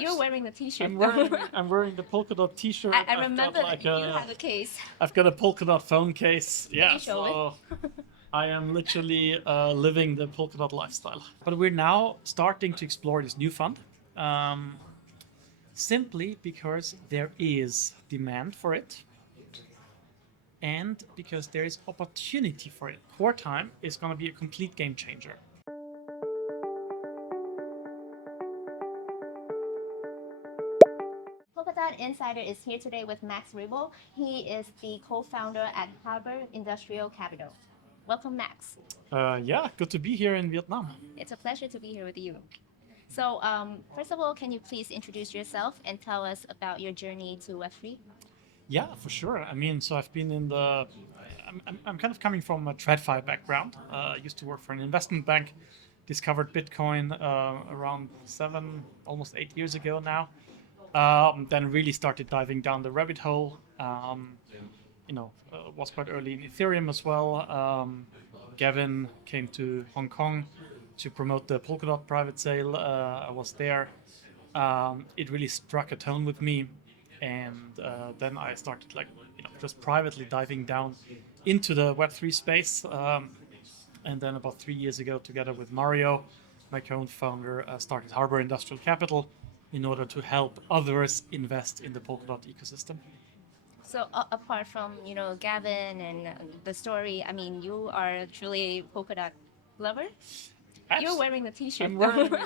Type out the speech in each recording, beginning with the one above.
You're wearing the T-shirt. I'm wearing the Polkadot T-shirt. I remember you have a case. I've got a Polkadot phone case. Can Yeah, you show it? I am literally living the Polkadot lifestyle. But we're now starting to explore this new fund, simply because there is demand for it, and because there is opportunity for it. Core time is going to be a complete game changer. Polkadot Insider is here today with Max Rebol. He is the co-founder at Harbour Industrial Capital. Welcome, Max. Yeah, good to be here in Vietnam. It's a pleasure to be here with you. So, first of all, can you please introduce yourself and tell us about your journey to Web3? Yeah, for sure. I mean, so I've been in the. I'm kind of coming from a TradFi background. I used to work for an investment bank, discovered Bitcoin around almost 8 years ago now. Then really started diving down the rabbit hole. Was quite early in Ethereum as well. Gavin came to Hong Kong to promote the Polkadot private sale. I was there. It really struck a tone with me, and then I started just privately diving down into the Web3 space. And then about 3 years ago, together with Mario, my co-founder, started Harbour Industrial Capital in order to help others invest in the Polkadot ecosystem. So apart from Gavin and the story, I mean, you are truly a Polkadot lover. You're wearing the T-shirt.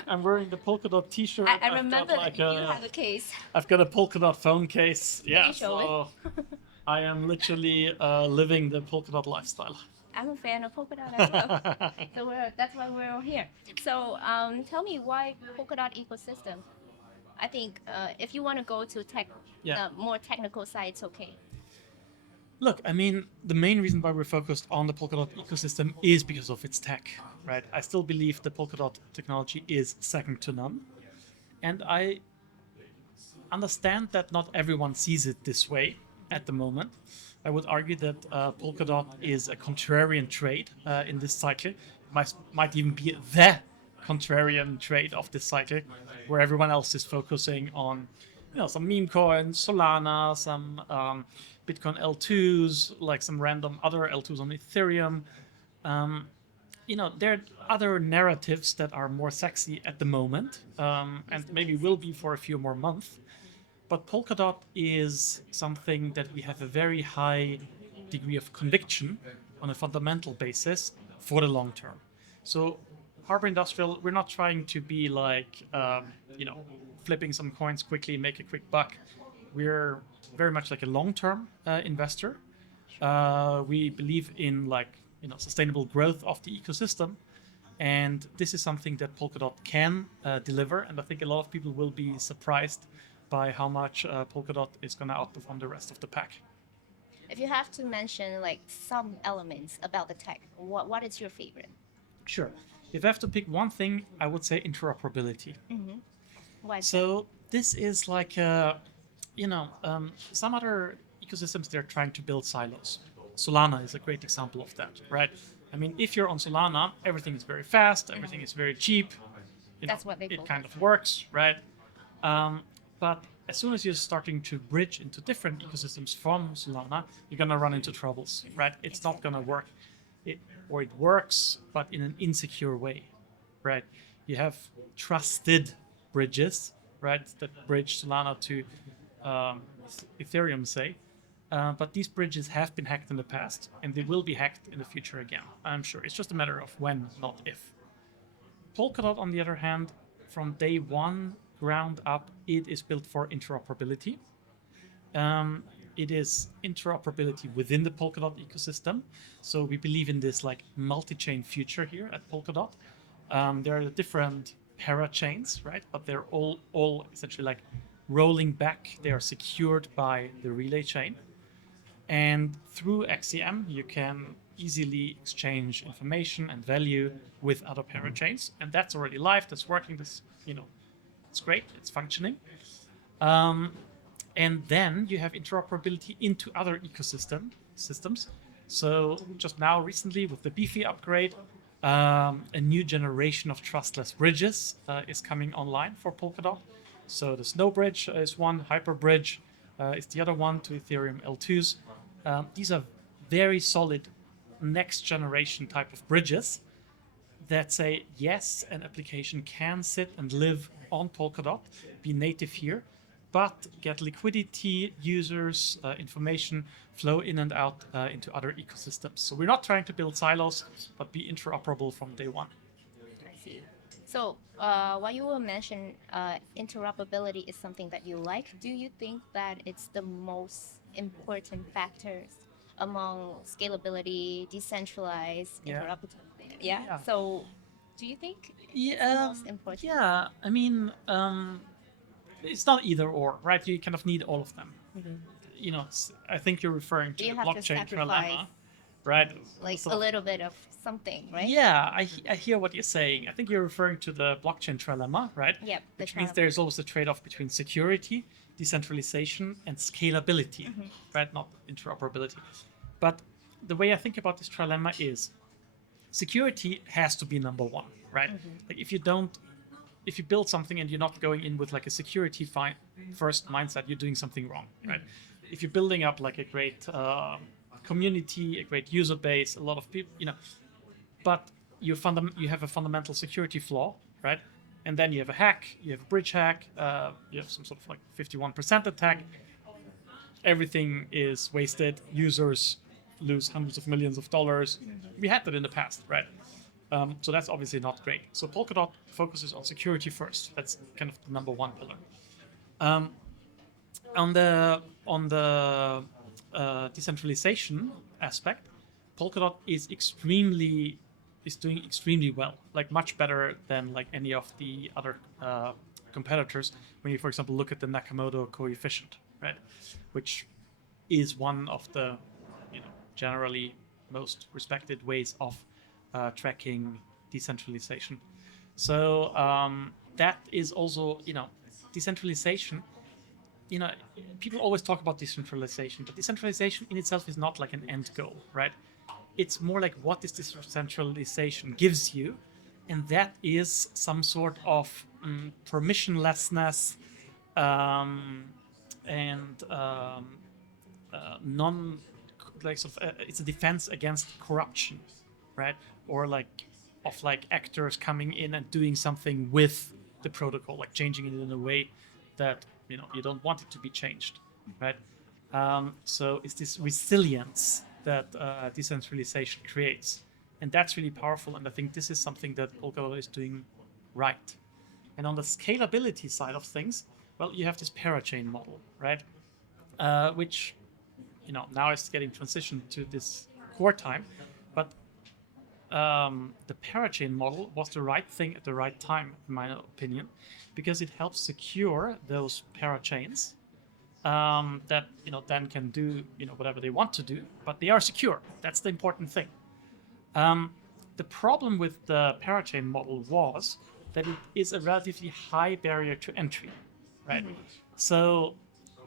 I'm wearing the Polkadot T-shirt. I remember you have a case. I've got a Polkadot phone case. Can Yeah, you show it? I am literally living the Polkadot lifestyle. I'm a fan of Polkadot as well. So that's why we're all here. So tell me, why Polkadot ecosystem? I think if you want to go to more technical side, it's okay. Look, I mean, the main reason why we're focused on the Polkadot ecosystem is because of its tech, right? I still believe the Polkadot technology is second to none. And I understand that not everyone sees it this way at the moment. I would argue that Polkadot is a contrarian trade in this cycle. Might even be the contrarian trade of this cycle, where everyone else is focusing on, some meme coins, Solana, some Bitcoin L2s, like some random other L2s on Ethereum. There are other narratives that are more sexy at the moment, and maybe will be for a few more months. But Polkadot is something that we have a very high degree of conviction on a fundamental basis for the long term. So Harbour Industrial, we're not trying to be like, flipping some coins quickly, make a quick buck. We're very much like a long-term investor. We believe in sustainable growth of the ecosystem. And this is something that Polkadot can deliver. And I think a lot of people will be surprised by how much Polkadot is going to outperform the rest of the pack. If you have to mention some elements about the tech, what is your favorite? Sure. If I have to pick one thing, I would say interoperability. Mm-hmm. Why? So this is some other ecosystems, they're trying to build silos. Solana is a great example of that, right? I mean, if you're on Solana, everything is very fast, everything is very cheap. That's what they it kind of works, right? But as soon as you're starting to bridge into different ecosystems from Solana, you're gonna run into troubles, right? It's not gonna work. It works, but in an insecure way, right? You have trusted bridges, right, that bridge Solana to Ethereum, say. But these bridges have been hacked in the past, and they will be hacked in the future again, I'm sure. It's just a matter of when, not if. Polkadot, on the other hand, from day one, ground up, it is built for interoperability. It is interoperability within the Polkadot ecosystem. So we believe in this multi-chain future here at Polkadot. There are different parachains, right? But they're all essentially rolling back. They are secured by the relay chain. And through XCM, you can easily exchange information and value with other parachains. And that's already live, that's working, it's great, it's functioning. And then you have interoperability into other systems. So just now, recently, with the Beefy upgrade, a new generation of trustless bridges is coming online for Polkadot. So the Snow Bridge is one, Hyper Bridge is the other one to Ethereum L2s. These are very solid next generation type of bridges that say, yes, an application can sit and live on Polkadot, be native here, but get liquidity, users, information flow in and out into other ecosystems. So we're not trying to build silos, but be interoperable from day one. I see. So while you were mentioning interoperability is something that you like, do you think that it's the most important factors among scalability, decentralized, interoperability? Yeah. So do you think it's the most important? Yeah, I mean, it's not either or, right? You kind of need all of them. You know, I think you're referring to You the have to blockchain sacrifice, trilemma, right? like So- a little bit of something, right? Yeah, I hear what you're saying. I think you're referring to the blockchain trilemma, right? Yep. Which means there's always a trade-off between security, decentralization, and scalability, right? Not interoperability. But the way I think about this trilemma is security has to be number one, right? Like if you build something and you're not going in with like a security first mindset, you're doing something wrong, right? If you're building up like a great community, a great user base, a lot of people, you know, but you have a fundamental security flaw, right? And then you have a hack, you have a bridge hack, you have some sort of like 51% attack. Everything is wasted. Users lose hundreds of millions of dollars. We had that in the past, right? So that's obviously not great. So Polkadot focuses on security first. That's kind of the number one pillar. On the decentralization aspect, Polkadot is doing extremely well, like much better than like any of the other competitors. When you, for example, look at the Nakamoto coefficient, right, which is one of the generally most respected ways of tracking decentralization. So that is also, decentralization. People always talk about decentralization, but decentralization in itself is not like an end goal, right? It's more like what this decentralization gives you, and that is some sort of permissionlessness and non, like sort of it's a defense against corruption, right? Or like actors coming in and doing something with the protocol, like changing it in a way that you don't want it to be changed, right? So it's this resilience that decentralization creates, and that's really powerful. And I think this is something that Polkadot is doing right. And on the scalability side of things, well, you have this Parachain model, right? Which now is getting transitioned to this core time, but the Parachain model was the right thing at the right time, in my opinion, because it helps secure those parachains that then can do whatever they want to do, but they are secure. That's the important thing. The problem with the Parachain model was that it is a relatively high barrier to entry, right? So,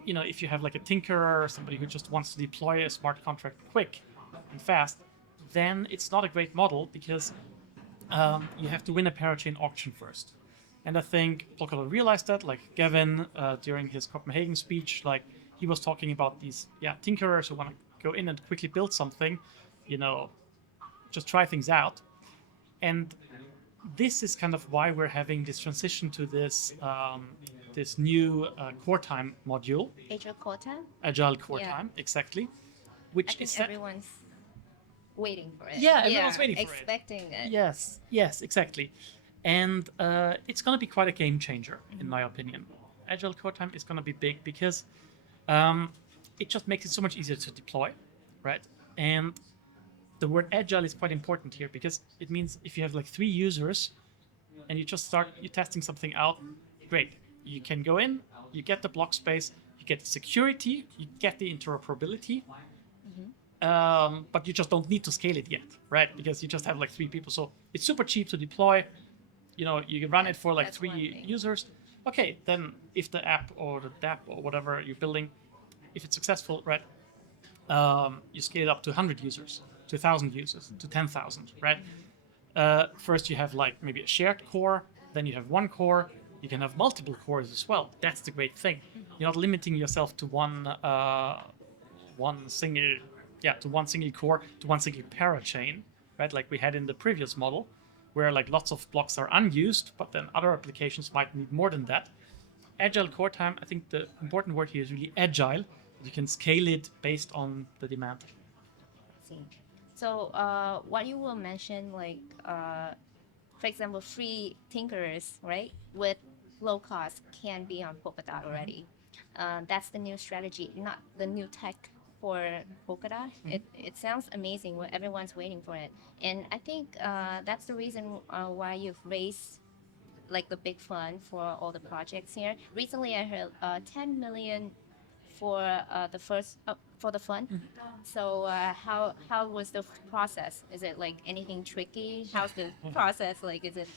if you have like a tinkerer or somebody who just wants to deploy a smart contract quick and fast, then it's not a great model because you have to win a Parachain auction first. And I think Polkadot realized that, like Gavin, during his Copenhagen speech, like he was talking about these tinkerers who want to go in and quickly build something, just try things out. And this is kind of why we're having this transition to this this new core time module. Agile core time? Agile core time, exactly. Which is everyone's waiting for it. Yeah, everyone's waiting for expecting it. Yes, exactly. And it's going to be quite a game changer, in my opinion. Agile core time is going to be big because it just makes it so much easier to deploy, right? And the word agile is quite important here because it means if you have like 3 users and you're testing something out, great. You can go in, you get the block space, you get the security, you get the interoperability, but you just don't need to scale it yet, right? Because you just have like 3 people. So it's super cheap to deploy. You can run it for like 3 users. Okay, then if the app or the dApp or whatever you're building, if it's successful, right, you scale it up to 100 users, to 1,000 users, to 10,000, right? First you have like maybe a shared core, then you have one core, You can have multiple cores as well. That's the great thing. You're not limiting yourself to one single core, to one single parachain, right? Like we had in the previous model, where like lots of blocks are unused, but then other applications might need more than that. Agile core time, I think the important word here is really agile. You can scale it based on the demand. See. So what you will mention, like for example, free tinkerers, right, with low cost can be on Polkadot already. That's the new strategy, not the new tech for Polkadot. It sounds amazing. Everyone's waiting for it, and I think that's the reason why you've raised like the big fund for all the projects here. Recently, I heard 10 million for the first for the fund. So how was the process? Is it like anything tricky? How's the process? Like, is it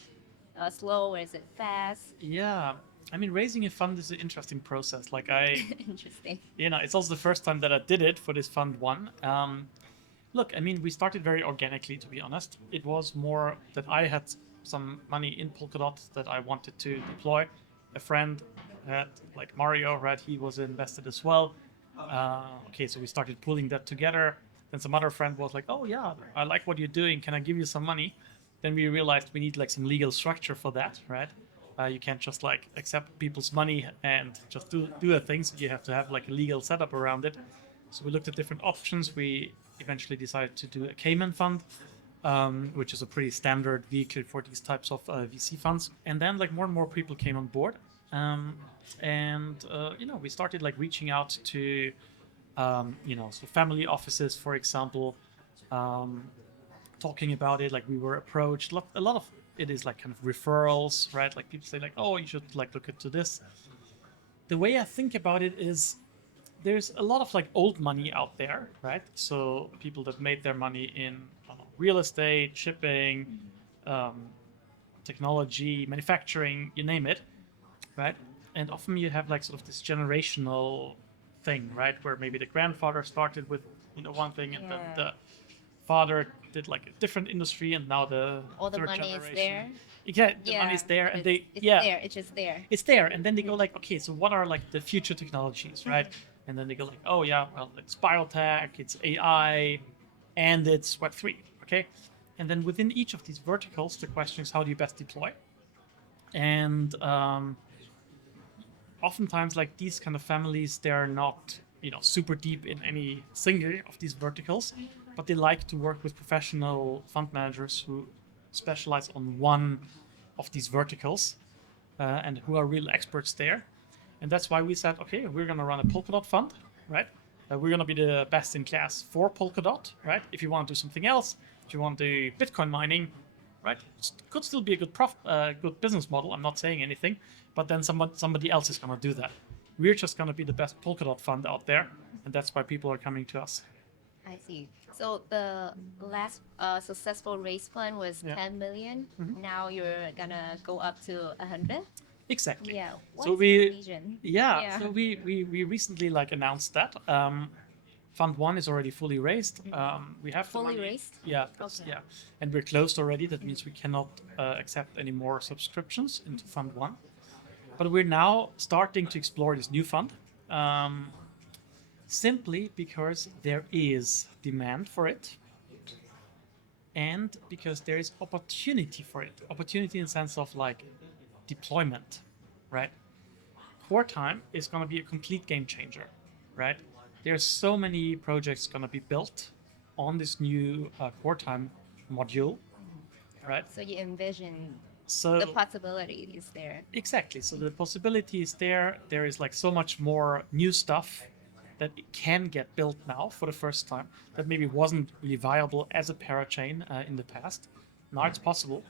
slow or is it fast? Yeah, I mean, raising a fund is an interesting process. Like Interesting. it's also the first time that I did it for this fund one. Look, I mean, we started very organically, to be honest. It was more that I had some money in Polkadot that I wanted to deploy. A friend had, like Mario, right? He was invested as well. Okay, so we started pulling that together. Then some other friend was like, "Oh yeah, I like what you're doing. Can I give you some money?" Then we realized we need like some legal structure for that, right? You can't just like accept people's money and just do the things. You have to have like a legal setup around it. So we looked at different options. We eventually decided to do a Cayman fund, which is a pretty standard vehicle for these types of VC funds. And then like more and more people came on board. We started like reaching out to, so family offices, for example, talking about it. Like we were approached. A lot of it is like kind of referrals, right? Like people say like, "Oh, you should like look into this." The way I think about it is, there's a lot of like old money out there, right? So people that made their money in real estate, shipping, technology, manufacturing, you name it, right? And often you have like sort of this generational thing, right? Where maybe the grandfather started with one thing, and then the father did like a different industry, and now all the third money generation. is there. The money is there, and it's just there. It's there, and then they go like, okay, so what are like the future technologies, right? And then they go like, oh yeah, well, it's biotech, it's AI, and it's Web3, okay? And then within each of these verticals, the question is, how do you best deploy? And oftentimes, like these kind of families, they're not, super deep in any single of these verticals, but they like to work with professional fund managers who specialize on one of these verticals and who are real experts there. And that's why we said, okay, we're going to run a Polkadot fund, right? We're going to be the best in class for Polkadot, right? If you want to do something else, if you want to do Bitcoin mining, right? It could still be a good business model. I'm not saying anything, but then somebody else is going to do that. We're just going to be the best Polkadot fund out there, and that's why people are coming to us. I see. So the last successful raise fund was 10 million. Now you're gonna go up to 100. Exactly. Yeah. What's So the vision? So we recently like announced that Fund 1 is already fully raised. We have Fully raised? Yeah. Okay. Yeah. And we're closed already. That means we cannot accept any more subscriptions into Fund 1. But we're now starting to explore this new fund. Simply because there is demand for it, and because there is opportunity for it. Opportunity in the sense of like deployment, right? Core time is going to be a complete game changer, right? There's so many projects going to be built on this new core time module, right? So you envision So the possibility is there. Exactly. So the possibility is there. There is like so much more new stuff that it can get built now for the first time that maybe wasn't really viable as a parachain in the past. Now it's possible.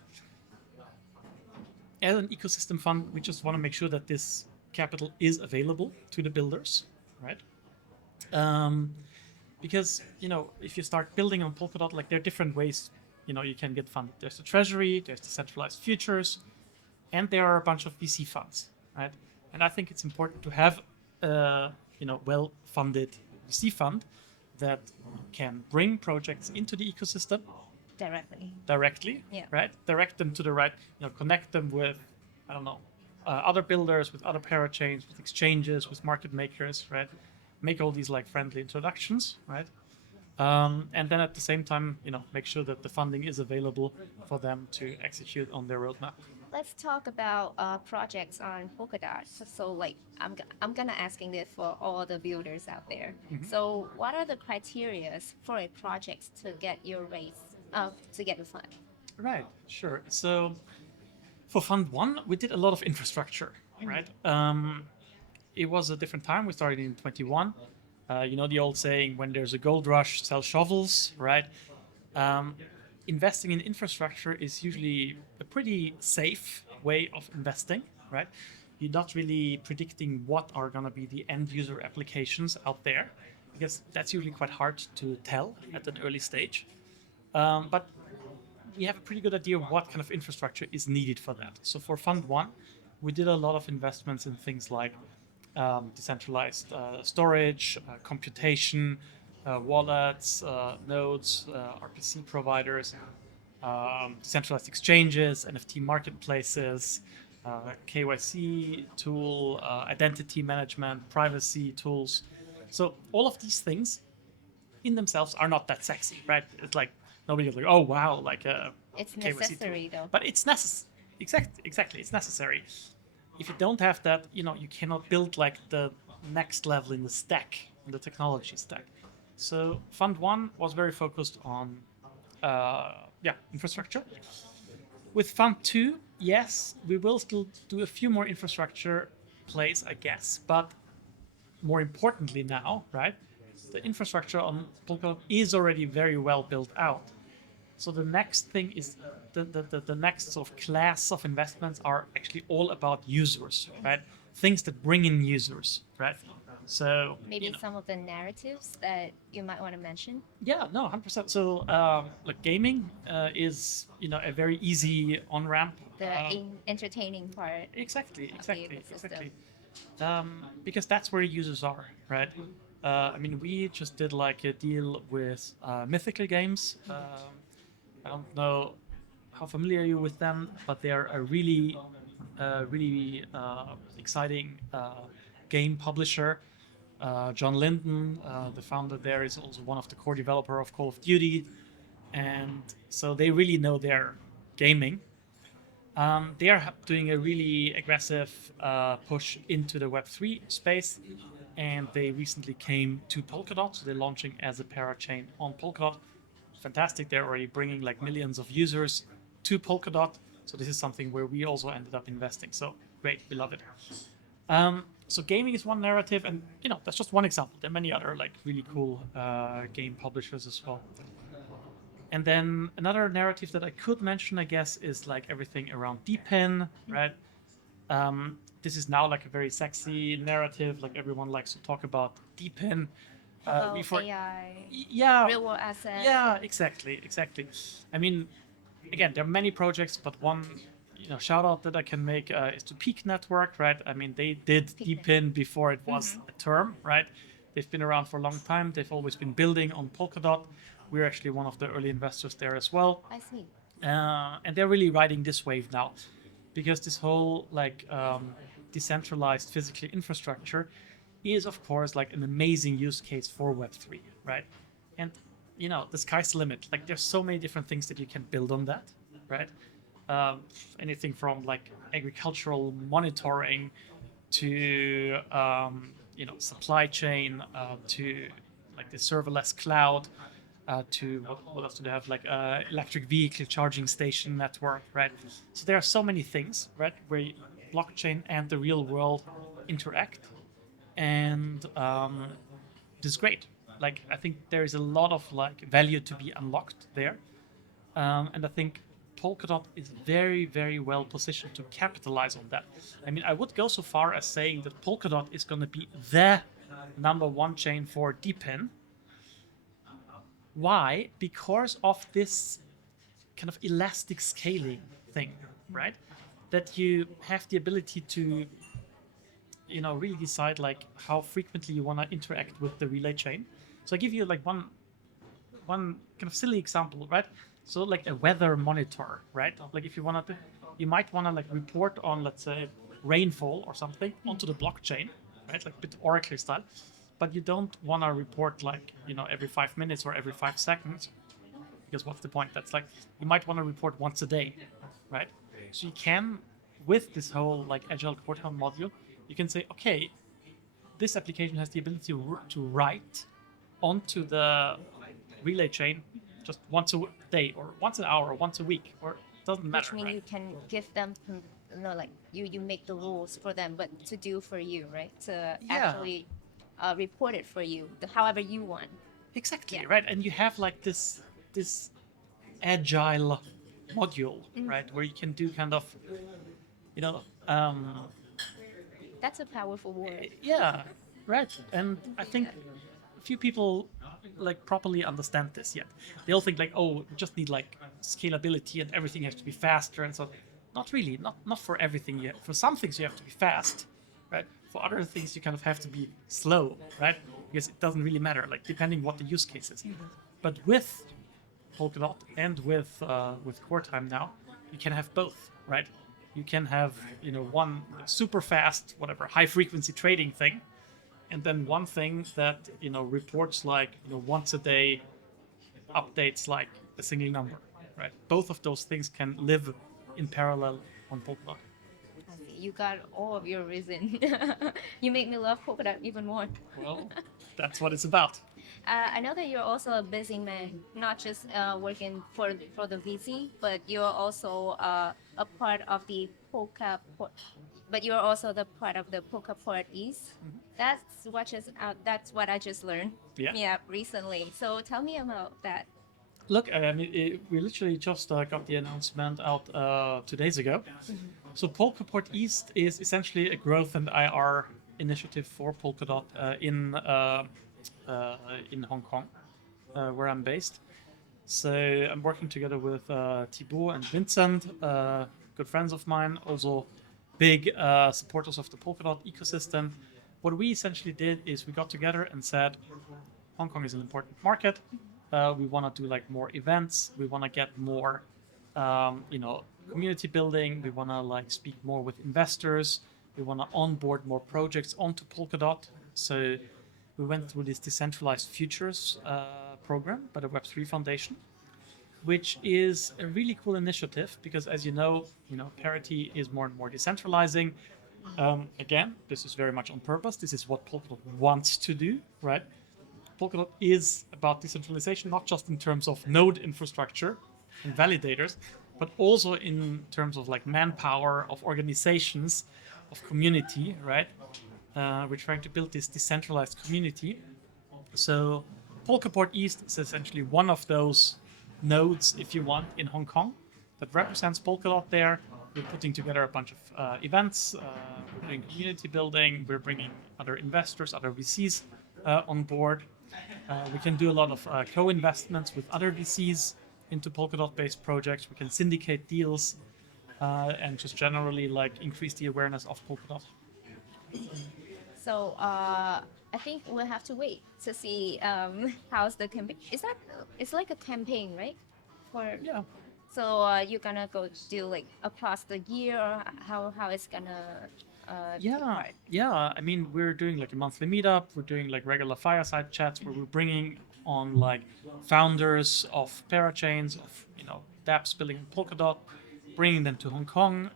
As an ecosystem fund, we just want to make sure that this capital is available to the builders, right? Because, if you start building on Polkadot, like there are different ways, you can get funded. There's the treasury, there's decentralized futures, and there are a bunch of VC funds, right? And I think it's important to have well-funded VC fund that can bring projects into the ecosystem Directly. directly, Yeah. right? Direct them to the right, connect them with, I don't know, other builders, with other parachains, with exchanges, with market makers, right? Make all these like friendly introductions, right? And then at the same time, make sure that the funding is available for them to execute on their roadmap. Let's talk about projects on Polkadot. So like I'm gonna asking this for all the builders out there. So what are the criterias for a project to get your raise, to get the fund? Right, sure. So for Fund 1, we did a lot of infrastructure, right? It was a different time. We started in 21. The old saying, when there's a gold rush, sell shovels, right? Investing in infrastructure is usually a pretty safe way of investing, right? You're not really predicting what are going to be the end user applications out there, because that's usually quite hard to tell at an early stage. But we have a pretty good idea of what kind of infrastructure is needed for that. So for Fund 1, we did a lot of investments in things like decentralized storage, computation, wallets, nodes, RPC providers, decentralized exchanges, NFT marketplaces, KYC tool, identity management, privacy tools. So all of these things in themselves are not that sexy, right? It's like nobody's like, oh wow, like a It's KYC necessary tool. though. But it's necessary. Exactly, it's necessary. If you don't have that, you cannot build like the next level in the stack, in the technology stack. So Fund 1 was very focused on infrastructure. With Fund 2, yes, we will still do a few more infrastructure plays, I guess. But more importantly now, right, the infrastructure on Polkadot is already very well built out. So the next thing is the next sort of class of investments are actually all about users, right? Things that bring in users, right? So Maybe some of the narratives that you might want to mention. Yeah, no, 100%. So like gaming is a very easy on ramp. The entertaining part. Exactly. Ecosystem. Because that's where users are, right? We just did like a deal with Mythical Games. I don't know how familiar you with them, but they are a really exciting game publisher. John Linden, the founder there, is also one of the core developer of Call of Duty, and so they really know their gaming. They are doing a really aggressive push into the Web3 space, and they recently came to Polkadot, so they're launching as a parachain on Polkadot. Fantastic, they're already bringing like millions of users to Polkadot, so this is something where we also ended up investing. So great, we love it. So gaming is one narrative, and that's just one example. There are many other like really cool game publishers as well. And then another narrative that I could mention, I guess, is like everything around DePIN, right? This is now like a very sexy narrative. Like everyone likes to talk about DePIN. AI. Yeah. Real world assets. Yeah, exactly. Again, there are many projects, but one shout out that I can make is to Peak Network, right? They did DePIN before it was a term, right? They've been around for a long time. They've always been building on Polkadot. We're actually one of the early investors there as well. I see. And they're really riding this wave now, because this whole like decentralized physical infrastructure is, of course, like an amazing use case for Web3, right? And the sky's the limit. Like there's so many different things that you can build on that, right? Anything from like agricultural monitoring to supply chain to like the serverless cloud to what else do they have, like electric vehicle charging station network, right? So there are so many things, right, where blockchain and the real world interact, and this is great. Like I think there is a lot of like value to be unlocked there, and I think Polkadot is very, very well positioned to capitalize on that. I would go so far as saying that Polkadot is going to be the number one chain for DePIN. Why? Because of this kind of elastic scaling thing, right? That you have the ability to, really decide like how frequently you want to interact with the relay chain. So I give you like one kind of silly example, right? So like a weather monitor, right? Like if you might want to like report on, let's say, rainfall or something onto the blockchain, right? Like a bit Oracle style. But you don't want to report like, every 5 minutes or every 5 seconds, because what's the point? That's like, you might want to report once a day, right? So you can, with this whole like Agile Cortex module, you can say, okay, this application has the ability to write onto the relay chain just once a day or once an hour or once a week, or it doesn't matter. Which means right? you can give them, like you make the rules for them, but to do for you, right? To actually report it for you, however you want. Exactly, Yeah. right? And you have like this agile module, right, where you can do kind of, That's a powerful word. yeah, right. And I think few people like properly understand this yet. They all think like, oh, we just need like scalability and everything has to be faster and so. Not really. Not for everything yet. For some things you have to be fast, right? For other things you kind of have to be slow, right? Because it doesn't really matter, like depending what the use case is. But with Polkadot and with QuareTime now, you can have both, right? You can have one super fast, whatever, high frequency trading thing, and then one thing that reports like once a day, updates like a single number, right? Both of those things can live in parallel on Polkadot. You got all of your reason. You make me love Polkadot even more. Well, that's what it's about. I know that you're also a busy man, not just working for the VC, but you're also a part of the but you're also the part of the Polkadot East. That's what I just learned. Yeah. Recently. So tell me about that. Look, I mean, we literally just got the announcement out 2 days ago. So Polkadot East is essentially a growth and IR initiative for Polkadot in Hong Kong, where I'm based. So I'm working together with Thibaut and Vincent, good friends of mine, also big supporters of the Polkadot ecosystem. What we essentially did is we got together and said, Hong Kong is an important market. We want to do like more events. We want to get more, community building. We want to like speak more with investors. We want to onboard more projects onto Polkadot. So we went through this decentralized futures program by the Web3 Foundation, which is a really cool initiative because, as you know, parity is more and more decentralizing. Again, this is very much on purpose. This is what Polkadot wants to do, right? Polkadot is about decentralization, not just in terms of node infrastructure and validators, but also in terms of like manpower, of organizations, of community, right? We're trying to build this decentralized community. So Polkadot East is essentially one of those nodes, if you want, in Hong Kong that represents Polkadot there. We're putting together a bunch of events, we're doing community building, we're bringing other investors, other VCs on board. We can do a lot of co-investments with other VCs into Polkadot-based projects. We can syndicate deals and just generally like increase the awareness of Polkadot. So I think we'll have to wait to see how's the campaign. It's like a campaign, right? Yeah. So you're gonna go do like across the year, or how it's gonna. Yeah. I mean, we're doing like a monthly meetup. We're doing like regular fireside chats where we're bringing on like founders of Parachains, of dApps building in Polkadot, bringing them to Hong Kong.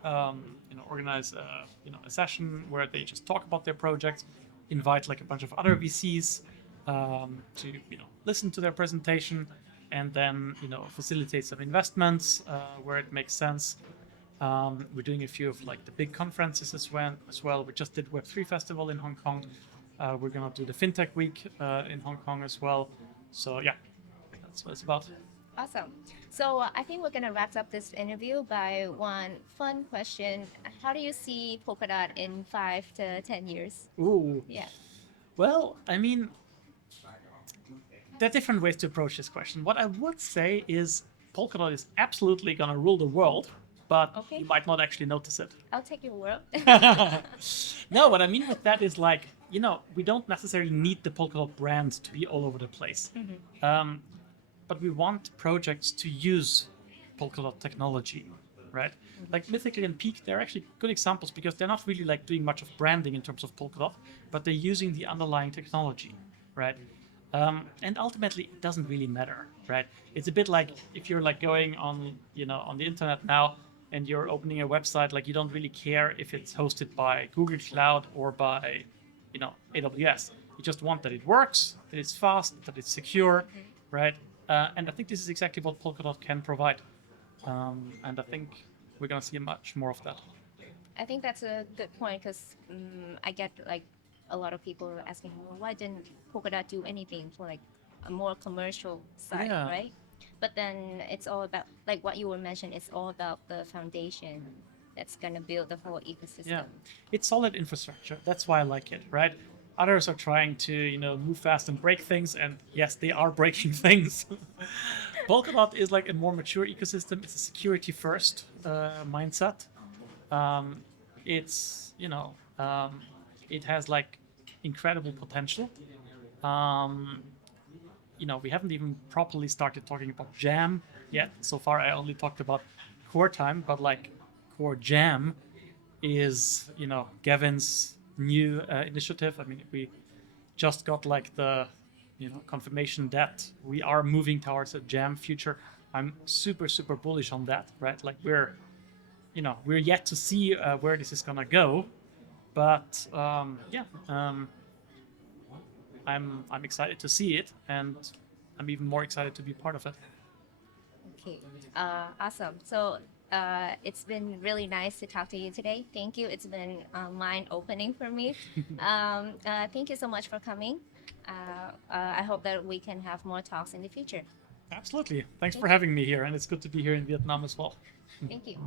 Organize a session where they just talk about their projects, invite like a bunch of other VCs to listen to their presentation, and then facilitate some investments where it makes sense. We're doing a few of like the big conferences as well. We just did Web3 Festival in Hong Kong. We're gonna do the FinTech Week in Hong Kong as well. So yeah, that's what it's about. Awesome. So I think we're gonna wrap up this interview by one fun question. How do you see Polkadot in 5 to 10 years? Ooh. Yeah. Well, I mean, there are different ways to approach this question. What I would say is Polkadot is absolutely gonna rule the world, but you might not actually notice it. I'll take your word. No, what I mean with that is like, we don't necessarily need the Polkadot brand to be all over the place. But we want projects to use Polkadot technology, right? Like Mythical and Peak, they're actually good examples because they're not really like doing much of branding in terms of Polkadot, but they're using the underlying technology, right? And ultimately, it doesn't really matter, right? It's a bit like if you're like going on, on the internet now and you're opening a website, like you don't really care if it's hosted by Google Cloud or by, AWS. You just want that it works, that it's fast, that it's secure, right? And I think this is exactly what Polkadot can provide. And I think we're going to see much more of that. I think that's a good point because I get like a lot of people asking, well, why didn't Polkadot do anything for like a more commercial side, Yeah. right? But then it's all about like what you were mentioning. It's all about the foundation that's gonna build the whole ecosystem. Yeah, it's solid infrastructure. That's why I like it, right? Others are trying to, move fast and break things, and yes, they are breaking things. Polkadot is like a more mature ecosystem. It's a security first mindset. It's, it has like incredible potential. We haven't even properly started talking about Jam yet. So far, I only talked about Core Time, but like Core Jam is, Gavin's new initiative. I mean, we just got like the, confirmation that we are moving towards a Jam future. I'm super, super bullish on that, right? Like we're yet to see where this is gonna go, but I'm excited to see it, and I'm even more excited to be part of it. Okay, awesome. So it's been really nice to talk to you today. Thank you. It's been mind-opening for me. Thank you so much for coming. I hope that we can have more talks in the future. Absolutely. Thanks for having me here, and it's good to be here in Vietnam as well. Thank you.